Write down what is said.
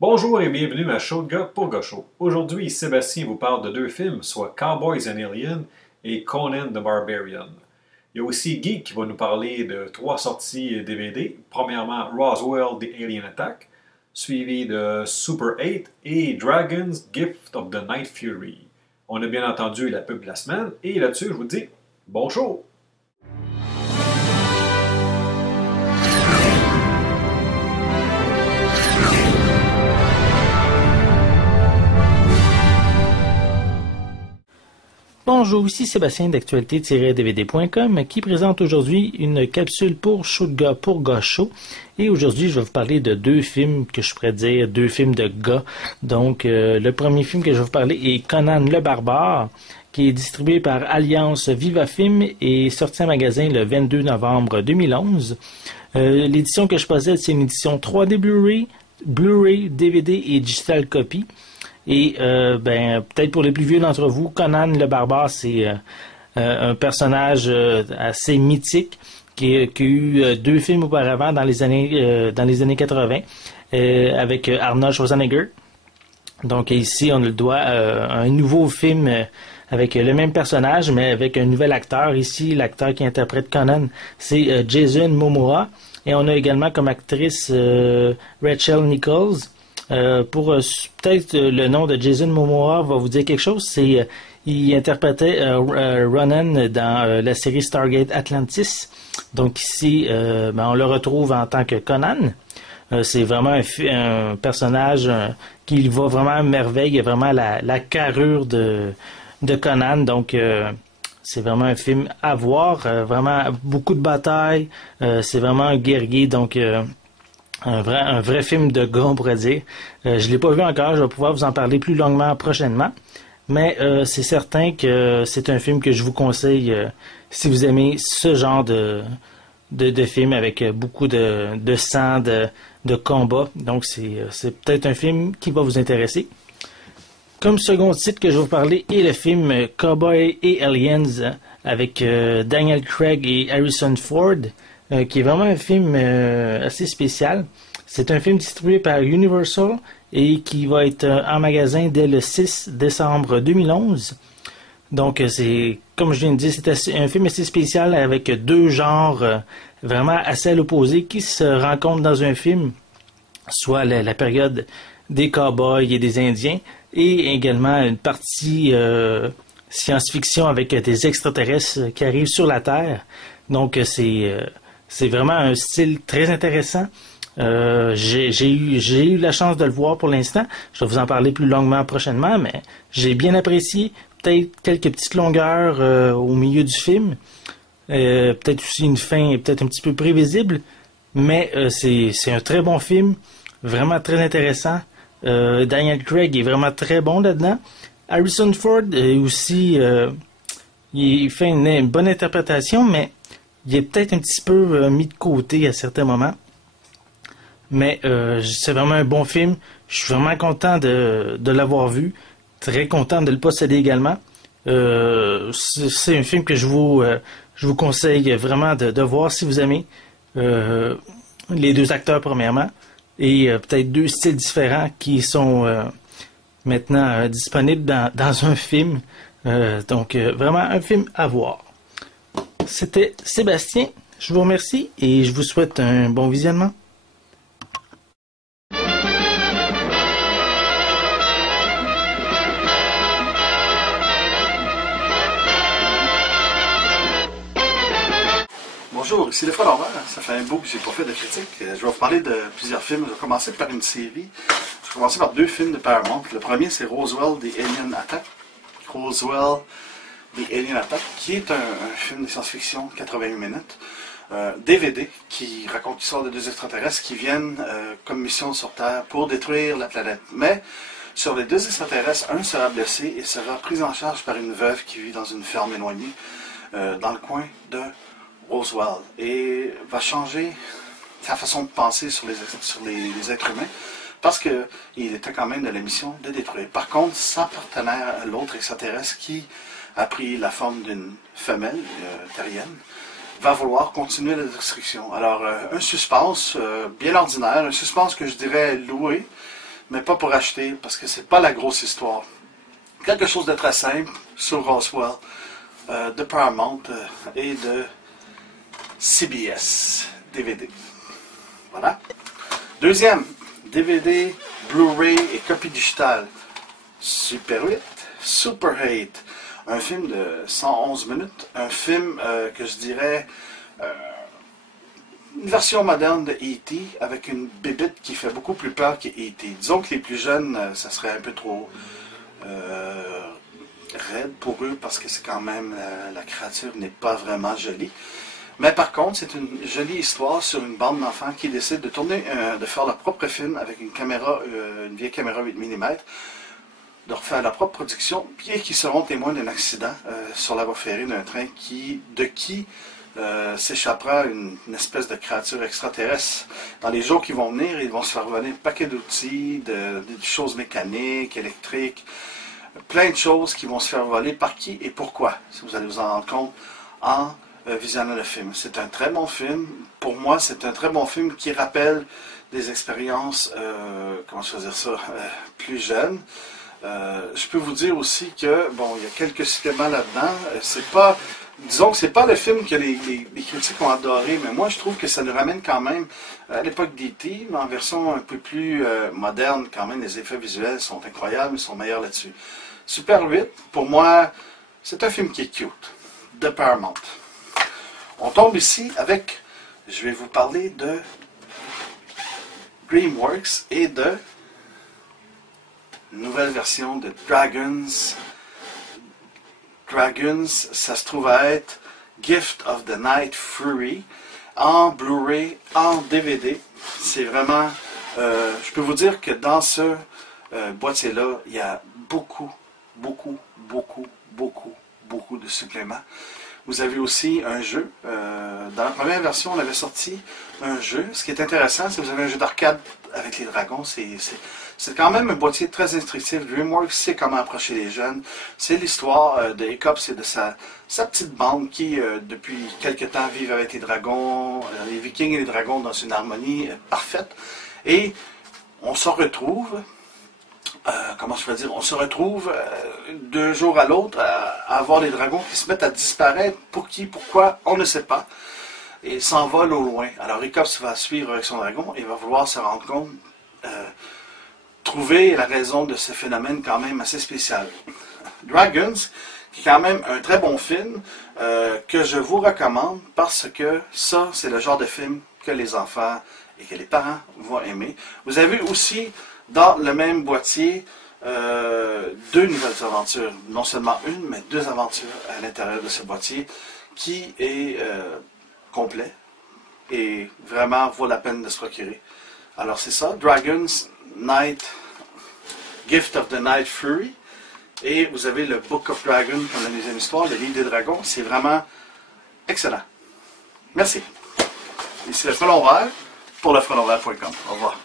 Bonjour et bienvenue à Show de gars pour gars show. Aujourd'hui, Sébastien vous parle de deux films, soit Cowboys and Aliens et Conan the Barbarian. Il y a aussi Guy qui va nous parler de trois sorties DVD. Premièrement, Roswell The Alien Attack, suivi de Super 8 et Dragon's Gift of the Night Fury. On a bien entendu la pub de la semaine et là-dessus, je vous dis bon show! Bonjour, ici Sébastien d'actualité-dvd.com qui présente aujourd'hui une capsule pour Show de gars pour gars show. Et aujourd'hui, je vais vous parler de deux films que je pourrais dire, deux films de gars. Donc, le premier film que je vais vous parler est Conan le Barbare, qui est distribué par Alliance Viva Film et sorti en magasin le 22 novembre 2011. L'édition que je possède, c'est une édition 3D Blu-ray, DVD et Digital Copy. Et peut-être pour les plus vieux d'entre vous, Conan le Barbare, c'est un personnage assez mythique qui a eu deux films auparavant dans les années 80 avec Arnold Schwarzenegger. Donc ici, on le doit à un nouveau film avec le même personnage, mais avec un nouvel acteur. Ici, l'acteur qui interprète Conan, c'est Jason Momoa. Et on a également comme actrice Rachel Nichols. Peut-être le nom de Jason Momoa va vous dire quelque chose. Il interprétait Ronan dans la série Stargate Atlantis. Donc ici, on le retrouve en tant que Conan. C'est vraiment un personnage qui va vraiment à merveille. Il y a vraiment la carrure de Conan. Donc c'est vraiment un film à voir. Vraiment beaucoup de batailles. C'est vraiment un guerrier. Donc un vrai film de gars, on pourrait dire. Je ne l'ai pas vu encore, je vais pouvoir vous en parler plus longuement prochainement. Mais c'est certain que c'est un film que je vous conseille si vous aimez ce genre de film avec beaucoup de sang, de combat. Donc c'est peut-être un film qui va vous intéresser. Comme second titre que je vais vous parler est le film Cowboys et Aliens avec Daniel Craig et Harrison Ford. Qui est vraiment un film assez spécial. C'est un film distribué par Universal et qui va être en magasin dès le 6 décembre 2011. Donc, comme je viens de dire, c'est un film assez spécial avec deux genres vraiment assez à l'opposé qui se rencontrent dans un film, soit la période des cowboys et des Indiens, et également une partie science-fiction avec des extraterrestres qui arrivent sur la Terre. Donc, c'est vraiment un style très intéressant. J'ai eu la chance de le voir pour l'instant. Je vais vous en parler plus longuement prochainement, mais j'ai bien apprécié. Peut-être quelques petites longueurs au milieu du film. Peut-être aussi une fin peut-être un petit peu prévisible. Mais c'est un très bon film. Vraiment très intéressant. Daniel Craig est vraiment très bon là-dedans. Harrison Ford aussi il fait une bonne interprétation, mais il est peut-être un petit peu mis de côté à certains moments. Mais c'est vraiment un bon film. Je suis vraiment content de l'avoir vu. Très content de le posséder également. C'est un film que je vous conseille vraiment de voir si vous aimez. Les deux acteurs premièrement. Et peut-être deux styles différents qui sont maintenant disponibles dans un film. Donc vraiment un film à voir. C'était Sébastien, je vous remercie et je vous souhaite un bon visionnement. Bonjour, ici le Fred Lambert. Ça fait un bout que j'ai pas fait de critique. Je vais vous parler de plusieurs films. Je vais commencer par une série. Je vais commencer par deux films de Paramount. Le premier, c'est Roswell The Alien Attack. Roswell The Alien Attack, qui est un film de science-fiction, 88 minutes, DVD, qui raconte l'histoire de deux extraterrestres qui viennent comme mission sur Terre pour détruire la planète. Mais sur les deux extraterrestres, un sera blessé et sera pris en charge par une veuve qui vit dans une ferme éloignée dans le coin de Roswell et va changer sa façon de penser sur les êtres humains parce qu'il était quand même de la mission de détruire. Par contre, sa partenaire, l'autre extraterrestre qui a pris la forme d'une femelle terrienne, va vouloir continuer la destruction. Alors, un suspense bien ordinaire, un suspense que je dirais loué, mais pas pour acheter, parce que c'est pas la grosse histoire. Quelque chose de très simple sur Roswell, de Paramount et de CBS DVD. Voilà. Deuxième, DVD, Blu-ray et copie digitale. Super 8, Super 8. Un film de 111 minutes. Un film que je dirais une version moderne de E.T. avec une bébite qui fait beaucoup plus peur que E.T. Disons que les plus jeunes, ça serait un peu trop raide pour eux parce que c'est quand même la créature n'est pas vraiment jolie. Mais par contre, c'est une jolie histoire sur une bande d'enfants qui décide de tourner, de faire leur propre film avec une caméra, une vieille caméra 8 mm, de refaire leur propre production, puis qui seront témoins d'un accident sur la voie ferrée d'un train de qui s'échappera une espèce de créature extraterrestre. Dans les jours qui vont venir, ils vont se faire voler un paquet d'outils, de choses mécaniques, électriques, plein de choses qui vont se faire voler par qui et pourquoi, si vous allez vous en rendre compte en visionnant le film. C'est un très bon film. Pour moi, c'est un très bon film qui rappelle des expériences, comment je peux dire ça, plus jeunes. Je peux vous dire aussi que, bon, il y a quelques suppléments là-dedans. C'est pas, disons que c'est pas le film que les critiques ont adoré, mais moi je trouve que ça nous ramène quand même à l'époque d'E.T., mais en version un peu plus moderne quand même. Les effets visuels sont incroyables, ils sont meilleurs là-dessus. Super 8, pour moi, c'est un film qui est cute, de Paramount. On tombe ici avec, je vais vous parler de DreamWorks et de nouvelle version de Dragons. Dragons, ça se trouve à être Gift of the Night Fury en Blu-ray, en DVD. C'est vraiment, je peux vous dire que dans ce boîtier-là, il y a beaucoup de suppléments. Vous avez aussi un jeu. Dans la première version, on avait sorti un jeu. Ce qui est intéressant, c'est que vous avez un jeu d'arcade avec les dragons. C'est quand même un boîtier très instructif. DreamWorks sait comment approcher les jeunes. C'est l'histoire de Hiccup, c'est de sa petite bande qui, depuis quelque temps, vivent avec les dragons, les vikings et les dragons dans une harmonie parfaite. Et on se retrouve... comment je peux dire, on se retrouve d'un jour à l'autre à avoir les dragons qui se mettent à disparaître. Pour qui, pourquoi, on ne sait pas. Et s'envolent au loin. Alors Hiccups va suivre avec son dragon et va vouloir se rendre compte, trouver la raison de ce phénomène quand même assez spécial. Dragons, qui est quand même un très bon film, que je vous recommande parce que ça, c'est le genre de film que les enfants et que les parents vont aimer. Vous avez aussi dans le même boîtier, deux nouvelles aventures. Non seulement une, mais deux aventures à l'intérieur de ce boîtier qui est complet et vraiment vaut la peine de se procurer. Alors c'est ça, Dragons Night, Gift of the Night Fury. Et vous avez le Book of Dragon, comme la deuxième histoire, le livre des dragons. C'est vraiment excellent. Merci. Ici le Frelon Vert pour lefrelonvert.com. Au revoir.